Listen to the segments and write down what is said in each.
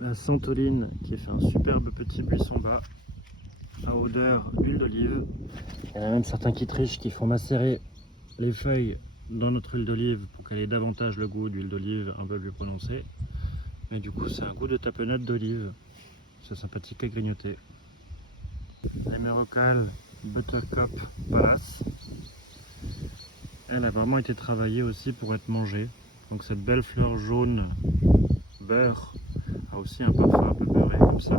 La santoline qui fait un superbe petit buisson bas à odeur huile d'olive. Il y en a même certains qui trichent, qui font macérer les feuilles dans notre huile d'olive pour qu'elle ait davantage le goût d'huile d'olive un peu plus prononcé. Mais du coup c'est un goût de tapenade d'olive. C'est sympathique à grignoter. L'Emerocale Buttercup Palace. Elle a vraiment été travaillée aussi pour être mangée. Donc cette belle fleur jaune beurre a aussi un parfum un peu beurré comme ça.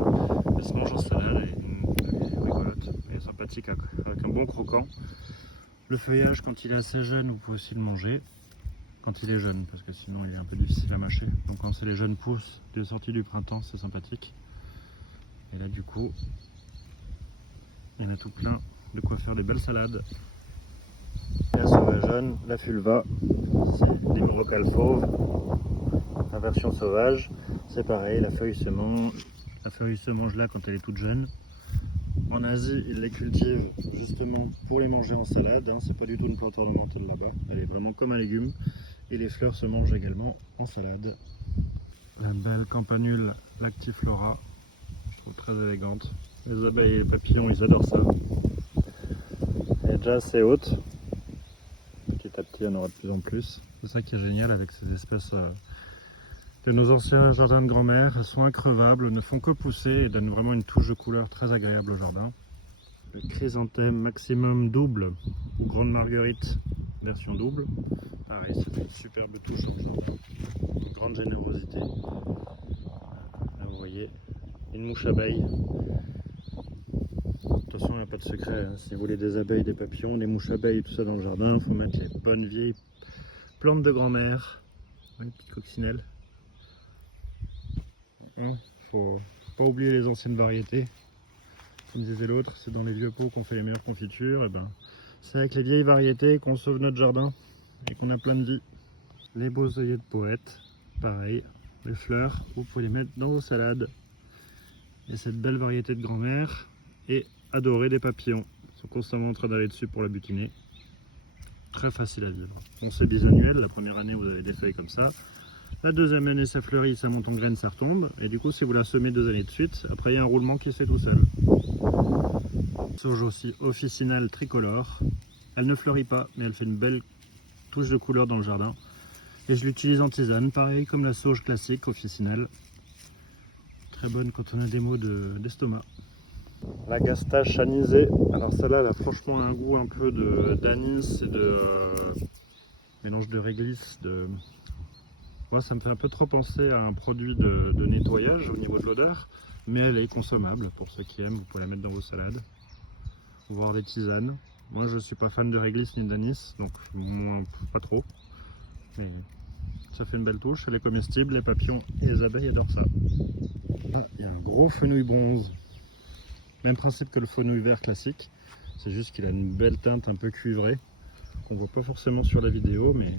Elle se mange en salade, elle est rigolote, elle est sympathique avec un bon croquant. Le feuillage quand il est assez jeune, vous pouvez aussi le manger. Quand il est jeune, parce que sinon il est un peu difficile à mâcher. Donc quand c'est les jeunes pousses de sortie du printemps, c'est sympathique. Et là du coup, il y en a tout plein de quoi faire des belles salades. La sauvage jaune, la fulva, c'est l'Emerocale fauve, la version sauvage. C'est pareil, la feuille se mange là quand elle est toute jeune. En Asie, ils les cultivent justement pour les manger en salade. Hein. C'est pas du tout une plante ornementale là-bas. Elle est vraiment comme un légume. Et les fleurs se mangent également en salade. La belle campanule lactiflora, je trouve très élégante. Les abeilles et les papillons, ils adorent ça. Elle est déjà assez haute. Petit à petit, il y en aura de plus en plus. C'est ça qui est génial avec ces espèces de nos anciens jardins de grand-mère. Elles sont increvables, ne font que pousser et donnent vraiment une touche de couleur très agréable au jardin. Le chrysanthème maximum double ou grande marguerite version double. Pareil, c'est une superbe touche au jardin. Une grande générosité. Là, vous voyez, une mouche abeille. De toute façon, il n'y a pas de secret. Hein. Si vous voulez des abeilles, des papillons, des mouches abeilles, tout ça dans le jardin, il faut mettre les bonnes vieilles plantes de grand-mère. Oui, petite coccinelle. Faut pas oublier les anciennes variétés. Comme disait l'autre, c'est dans les vieux pots qu'on fait les meilleures confitures. Et ben, c'est avec les vieilles variétés qu'on sauve notre jardin et qu'on a plein de vie. Les beaux œillets de poète, pareil. Les fleurs, vous pouvez les mettre dans vos salades. Et cette belle variété de grand-mère est adorée des papillons. Ils sont constamment en train d'aller dessus pour la butiner. Très facile à vivre. On c'est bisannuel, la première année vous avez des feuilles comme ça. La deuxième année ça fleurit, ça monte en graines, ça retombe. Et du coup si vous la semez 2 années de suite, après il y a un roulement qui se fait tout seul. Sauge aussi officinale tricolore. Elle ne fleurit pas, mais elle fait une belle touche de couleur dans le jardin. Et je l'utilise en tisane, pareil comme la sauge classique officinale. Très bonne quand on a des maux d'estomac. La gastache anisée. Alors celle-là, elle a franchement un goût un peu d'anis et de mélange de réglisse. Moi, ça me fait un peu trop penser à un produit de nettoyage au niveau de l'odeur, mais elle est consommable pour ceux qui aiment. Vous pouvez la mettre dans vos salades, voire des tisanes. Moi, je suis pas fan de réglisse ni d'anis, donc moi, pas trop. Mais ça fait une belle touche. Elle est comestible. Les papillons et les abeilles adorent ça. Là, il y a un gros fenouil bronze. Même principe que le fenouil vert classique. C'est juste qu'il a une belle teinte un peu cuivrée qu'on voit pas forcément sur la vidéo, mais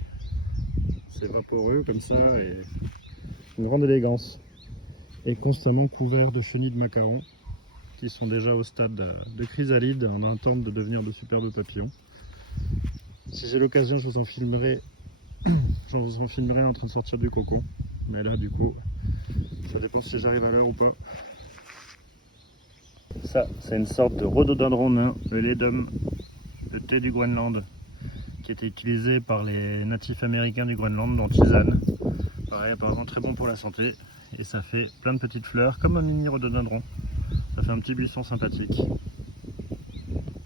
c'est vaporeux comme ça et une grande élégance. Et constamment couvert de chenilles de macaron qui sont déjà au stade de chrysalide en attente de devenir de superbes papillons. Si j'ai l'occasion, je vous en filmerai en train de sortir du cocon. Mais là, du coup, ça dépend si j'arrive à l'heure ou pas. Ça, c'est une sorte de rhododendron nain, le ledum, le thé du Groenland, qui était utilisé par les natifs américains du Groenland dans tisane. Pareil, apparemment très bon pour la santé. Et ça fait plein de petites fleurs, comme un mini rhododendron. Ça fait un petit buisson sympathique.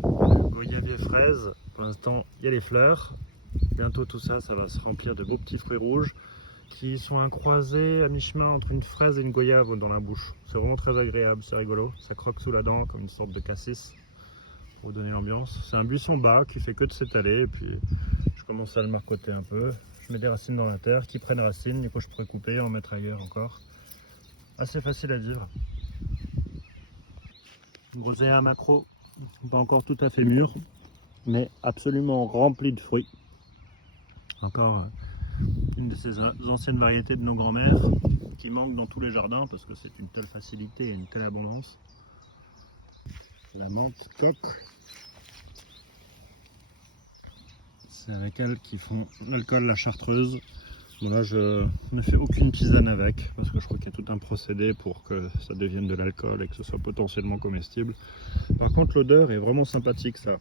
Goyavier fraise, pour l'instant, il y a les fleurs. Bientôt tout ça, ça va se remplir de beaux petits fruits rouges qui sont un croisé à mi-chemin entre une fraise et une goyave dans la bouche. C'est vraiment très agréable, c'est rigolo. Ça croque sous la dent comme une sorte de cassis pour vous donner l'ambiance. C'est un buisson bas qui fait que de s'étaler et puis je commence à le marcoter un peu. Je mets des racines dans la terre qui prennent racine, du coup je pourrais couper et en mettre ailleurs encore. Assez facile à vivre. Groséa macro, pas encore tout à fait mûr, mais absolument rempli de fruits. Encore une de ces anciennes variétés de nos grands-mères qui manque dans tous les jardins parce que c'est une telle facilité et une telle abondance. La menthe coque, c'est avec elle qu'ils font l'alcool, la chartreuse. Bon là je ne fais aucune tisane avec parce que je crois qu'il y a tout un procédé pour que ça devienne de l'alcool et que ce soit potentiellement comestible. Par contre l'odeur est vraiment sympathique, ça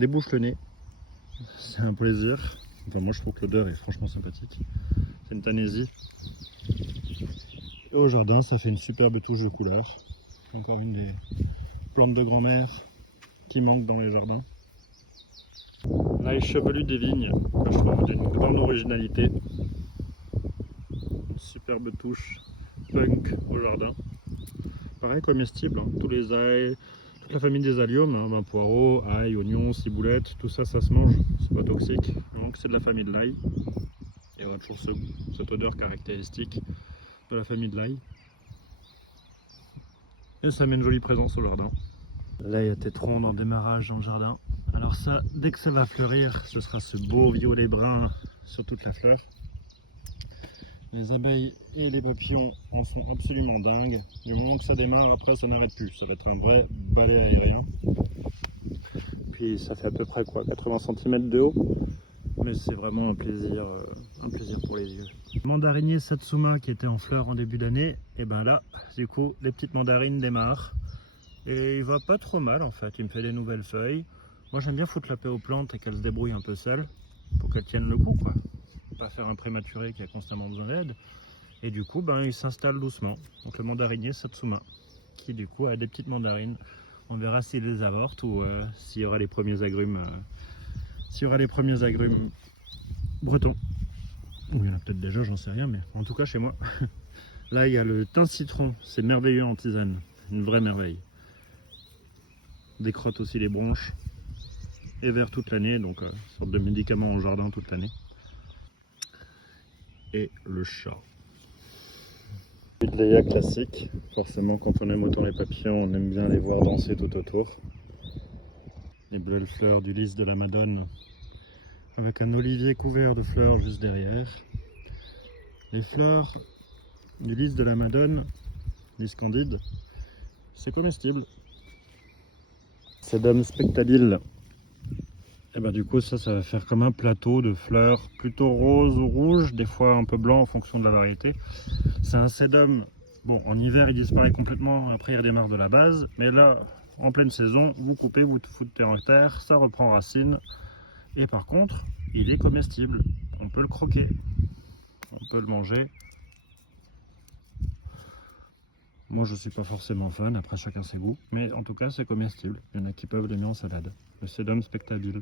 débouche le nez, c'est un plaisir. Enfin moi je trouve que l'odeur est franchement sympathique. C'est une tanésie. Et au jardin ça fait une superbe touche de couleur. Encore une des plantes de grand-mère qui manquent dans les jardins. L'ail chevelu des vignes, que je trouve d'une grande originalité. Une superbe touche punk au jardin. Pareil comestible, hein. Tous les ails, toute la famille des alliums, hein, poireaux, ail, oignons, ciboulette, tout ça, ça se mange, c'est pas toxique. Donc c'est de la famille de l'ail. Et on a toujours cette odeur caractéristique de la famille de l'ail. Et ça met une jolie présence au jardin. L'ail a tétron en démarrage dans le jardin. Alors ça, dès que ça va fleurir, ce sera ce beau violet brun sur toute la fleur. Les abeilles et les papillons en sont absolument dingues. Du moment que ça démarre, après ça n'arrête plus. Ça va être un vrai balai aérien. Puis ça fait à peu près quoi, 80 cm de haut. Mais c'est vraiment un plaisir pour les yeux. Mandarinier Satsuma qui était en fleurs en début d'année, et ben là, du coup, les petites mandarines démarrent. Et il va pas trop mal en fait, il me fait des nouvelles feuilles. Moi j'aime bien foutre la paix aux plantes et qu'elles se débrouillent un peu seules pour qu'elles tiennent le coup quoi. Pas faire un prématuré qui a constamment besoin d'aide. Et du coup ben, il s'installe doucement. Donc le mandarinier Satsuma qui du coup a des petites mandarines. On verra s'il les avorte ou s'il y aura les premiers agrumes. Bretons. Ou il y en a peut-être déjà, j'en sais rien, mais en tout cas chez moi. Là il y a le thym citron, c'est merveilleux en tisane, une vraie merveille. Décrotte aussi les bronches. Et vert toute l'année, donc une sorte de médicament au jardin toute l'année. Et le chat. Buddleia classique, forcément quand on aime autant les papillons, on aime bien les voir danser tout autour. Les belles fleurs du lys de la Madone, avec un olivier couvert de fleurs juste derrière. Les fleurs du lys de la Madone, lys candide, c'est comestible. Sedum spectabile. Et ben du coup ça va faire comme un plateau de fleurs plutôt roses ou rouges, des fois un peu blanc en fonction de la variété. C'est un sedum, bon en hiver il disparaît complètement, après il redémarre de la base, mais là en pleine saison vous coupez, vous foutez en terre, ça reprend racine, et par contre il est comestible, on peut le croquer, on peut le manger. Moi je suis pas forcément fan, après chacun ses goûts, mais en tout cas c'est comestible, il y en a qui peuvent l'aimer en salade. Le sedum spectabile.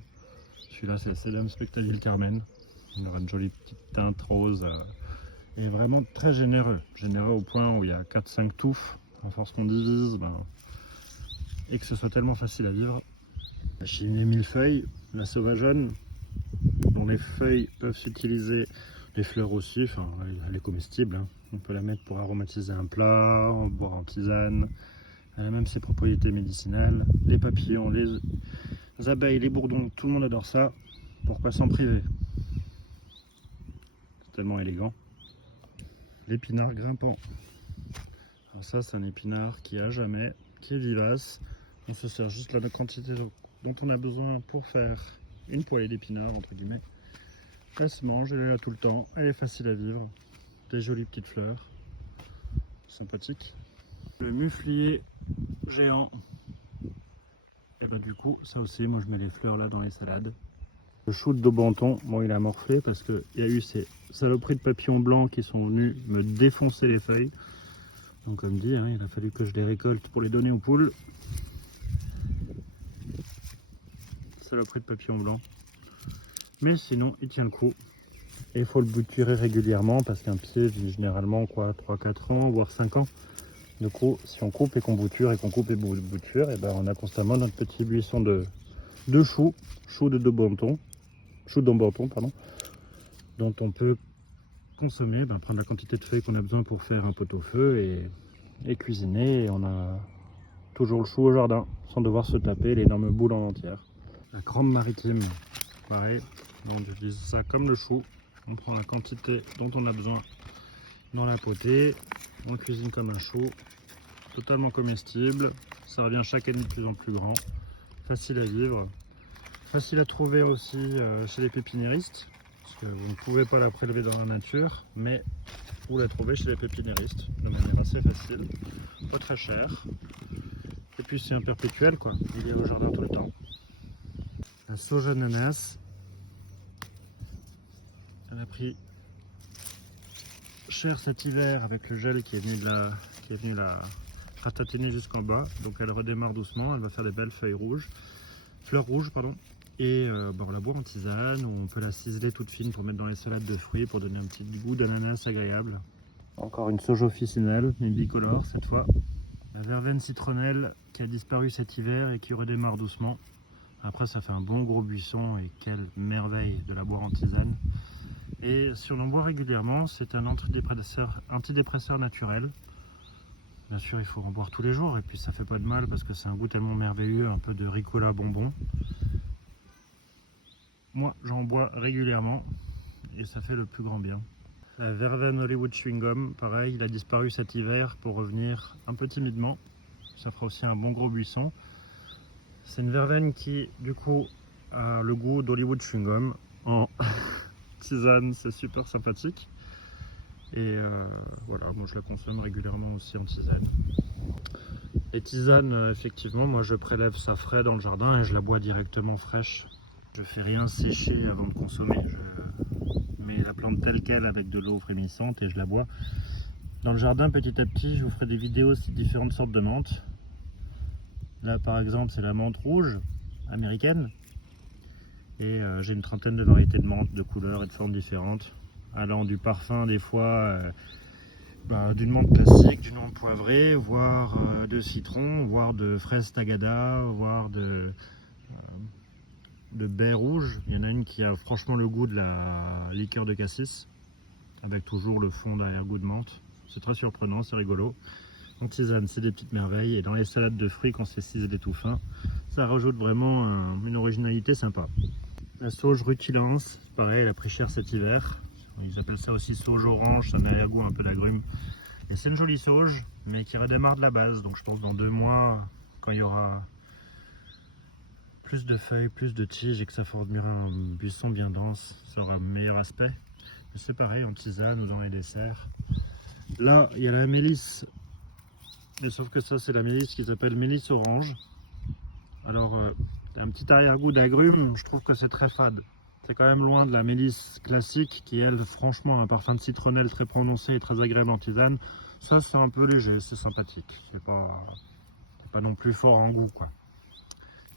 Celui-là c'est le Sedum spectabile Carmen. Il aura une jolie petite teinte rose et vraiment très généreux. Généreux au point où il y a 4-5 touffes. À force qu'on divise et que ce soit tellement facile à vivre. La chimée millefeuille, la sauvageonne, dont les feuilles peuvent s'utiliser, les fleurs aussi, enfin elle est comestible. Hein. On peut la mettre pour aromatiser un plat, boire en tisane. Elle a même ses propriétés médicinales. Les papillons, les abeilles, les bourdons, tout le monde adore ça. Pourquoi s'en priver? C'est tellement élégant. L'épinard grimpant. Alors ça c'est un épinard qui a jamais, qui est vivace. On se sert juste la quantité dont on a besoin pour faire une poêlée d'épinards entre guillemets. Elle se mange, elle est là tout le temps, elle est facile à vivre. Des jolies petites fleurs. Sympathique. Le muflier géant. Et ben du coup ça aussi moi je mets les fleurs là dans les salades. Le chou de Daubenton, bon il a morflé parce qu'il y a eu ces saloperies de papillons blancs qui sont venus me défoncer les feuilles. Donc comme dit, hein, il a fallu que je les récolte pour les donner aux poules. Saloperie de papillons blancs. Mais sinon il tient le coup. Et il faut le bouturer régulièrement parce qu'un pied vit généralement quoi 3-4 ans, voire 5 ans. Du coup si on coupe et qu'on bouture et qu'on coupe et bouture, et ben on a constamment notre petit buisson de choux, chou de Daubenton. Chou d'Ambanton, pardon, dont on peut consommer, prendre la quantité de feuilles qu'on a besoin pour faire un pot-au-feu et cuisiner. Et on a toujours le chou au jardin, sans devoir se taper l'énorme boule en entière. La crème maritime, pareil, on utilise ça comme le chou. On prend la quantité dont on a besoin dans la potée, on cuisine comme un chou, totalement comestible. Ça revient chaque année de plus en plus grand, facile à vivre. Facile à trouver aussi chez les pépiniéristes, parce que vous ne pouvez pas la prélever dans la nature, mais vous la trouvez chez les pépiniéristes de manière assez facile, pas très cher. Et puis c'est un perpétuel quoi, il est au jardin tout le temps. La sauge ananas, elle a pris cher cet hiver avec le gel qui est venu la ratatiner jusqu'en bas, donc elle redémarre doucement, elle va faire des belles fleurs rouges pardon. Et on la boit en tisane, ou on peut la ciseler toute fine pour mettre dans les salades de fruits pour donner un petit goût d'ananas agréable. Encore une sauge officinale, une bicolore cette fois. La verveine citronnelle qui a disparu cet hiver et qui redémarre doucement. Après ça fait un bon gros buisson et quelle merveille de la boire en tisane. Et si on en boit régulièrement, c'est un antidépresseur naturel. Bien sûr il faut en boire tous les jours et puis ça fait pas de mal parce que c'est un goût tellement merveilleux, un peu de ricola bonbon. Moi j'en bois régulièrement et ça fait le plus grand bien. La verveine Hollywood Chewing Gum, pareil, il a disparu cet hiver pour revenir un peu timidement. Ça fera aussi un bon gros buisson. C'est une verveine qui du coup a le goût d'Hollywood Chewing Gum en tisane, c'est super sympathique. Et voilà, moi je la consomme régulièrement aussi en tisane. Les tisanes, effectivement, moi je prélève ça frais dans le jardin et je la bois directement fraîche. Je fais rien sécher avant de consommer. Je mets la plante telle quelle avec de l'eau frémissante et je la bois. Dans le jardin, petit à petit, je vous ferai des vidéos sur différentes sortes de menthes. Là, par exemple, c'est la menthe rouge américaine. Et j'ai une trentaine de variétés de menthe, de couleurs et de formes différentes. Allant du parfum, des fois, d'une menthe classique, d'une menthe poivrée, voire de citron, voire de fraise tagada, voire de baie rouge. Il y en a une qui a franchement le goût de la liqueur de cassis, avec toujours le fond d'arrière-goût de menthe. C'est très surprenant, c'est rigolo. En tisane, c'est des petites merveilles. Et dans les salades de fruits, quand c'est ciselé tout fin, ça rajoute vraiment une originalité sympa. La sauge rutilance, pareil, elle a pris cher cet hiver. Ils appellent ça aussi sauge orange, ça a un arrière-goût un peu d'agrumes. Et c'est une jolie sauge, mais qui redémarre de la base. Donc je pense dans 2 mois, quand il y aura plus de feuilles, plus de tiges et que ça formera un buisson bien dense, ça aura un meilleur aspect. Mais c'est pareil en tisane ou dans les desserts. Là, il y a la mélisse. Mais sauf que ça, c'est la mélisse qui s'appelle mélisse orange. Alors, un petit arrière-goût d'agrumes, je trouve que c'est très fade. C'est quand même loin de la mélisse classique qui, elle, franchement, a un parfum de citronnelle très prononcé et très agréable en tisane. Ça, c'est un peu léger, c'est sympathique. C'est pas non plus fort en goût, quoi.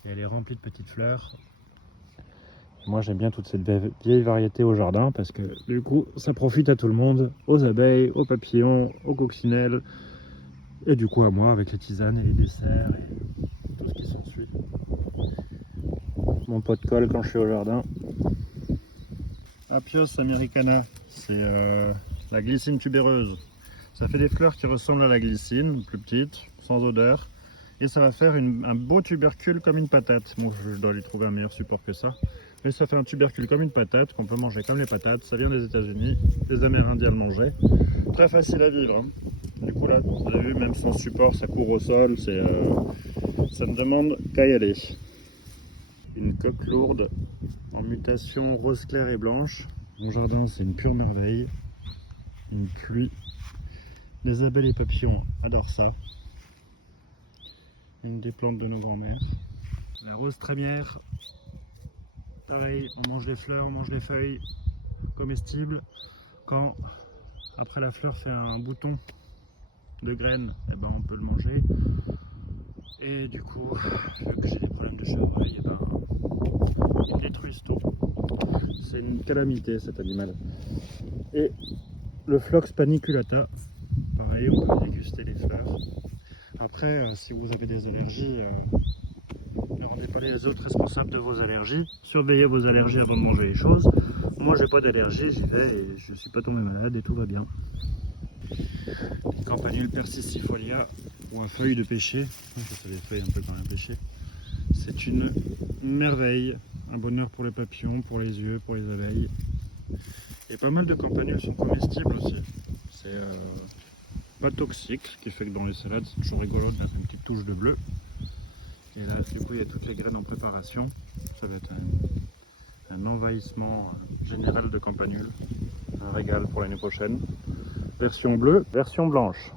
Et elle est remplie de petites fleurs. Moi, j'aime bien toute cette vieille variété au jardin parce que, du coup, ça profite à tout le monde, aux abeilles, aux papillons, aux coccinelles, et du coup à moi avec les tisanes et les desserts et tout ce qui s'ensuit. Mon pot de colle quand je suis au jardin. Apios americana, c'est la glycine tubéreuse. Ça fait des fleurs qui ressemblent à la glycine, plus petites, sans odeur. Et ça va faire un beau tubercule comme une patate. Moi, je dois lui trouver un meilleur support que ça. Mais ça fait un tubercule comme une patate, qu'on peut manger comme les patates. Ça vient des États-Unis, les Amérindiens le mangeaient. Très facile à vivre, hein. Du coup là, vous avez vu, même sans support, ça court au sol. Ça ne demande qu'à y aller. Une coque lourde en mutation rose clair et blanche. Mon jardin, c'est une pure merveille. Une pluie. Les abeilles et papillons adorent ça. Une des plantes de nos grands-mères. La rose trémière. Pareil, on mange les fleurs, on mange les feuilles comestibles. Quand, après la fleur fait un bouton de graines, eh ben on peut le manger. Et du coup, vu que j'ai des problèmes de chevreuil, eh ben, ils me détruisent tout. C'est une calamité cet animal. Et le Phlox paniculata, pareil, on peut déguster les fleurs. Après, si vous avez des allergies, ne rendez pas les autres responsables de vos allergies. Surveillez vos allergies avant de manger les choses. Moi, j'ai pas d'allergie, j'y vais et je suis pas tombé malade et tout va bien. Campanule persicifolia ou à feuilles de pêcher. Ça les feuilles un peu quand même pêcher. C'est une merveille, un bonheur pour les papillons, pour les yeux, pour les abeilles. Et pas mal de campanules sont comestibles aussi. C'est pas toxique, ce qui fait que dans les salades c'est toujours rigolo de mettre une petite touche de bleu. Et là du coup il y a toutes les graines en préparation. Ça va être un envahissement général de Campagnole. Un régal pour l'année prochaine. Version bleue, version blanche.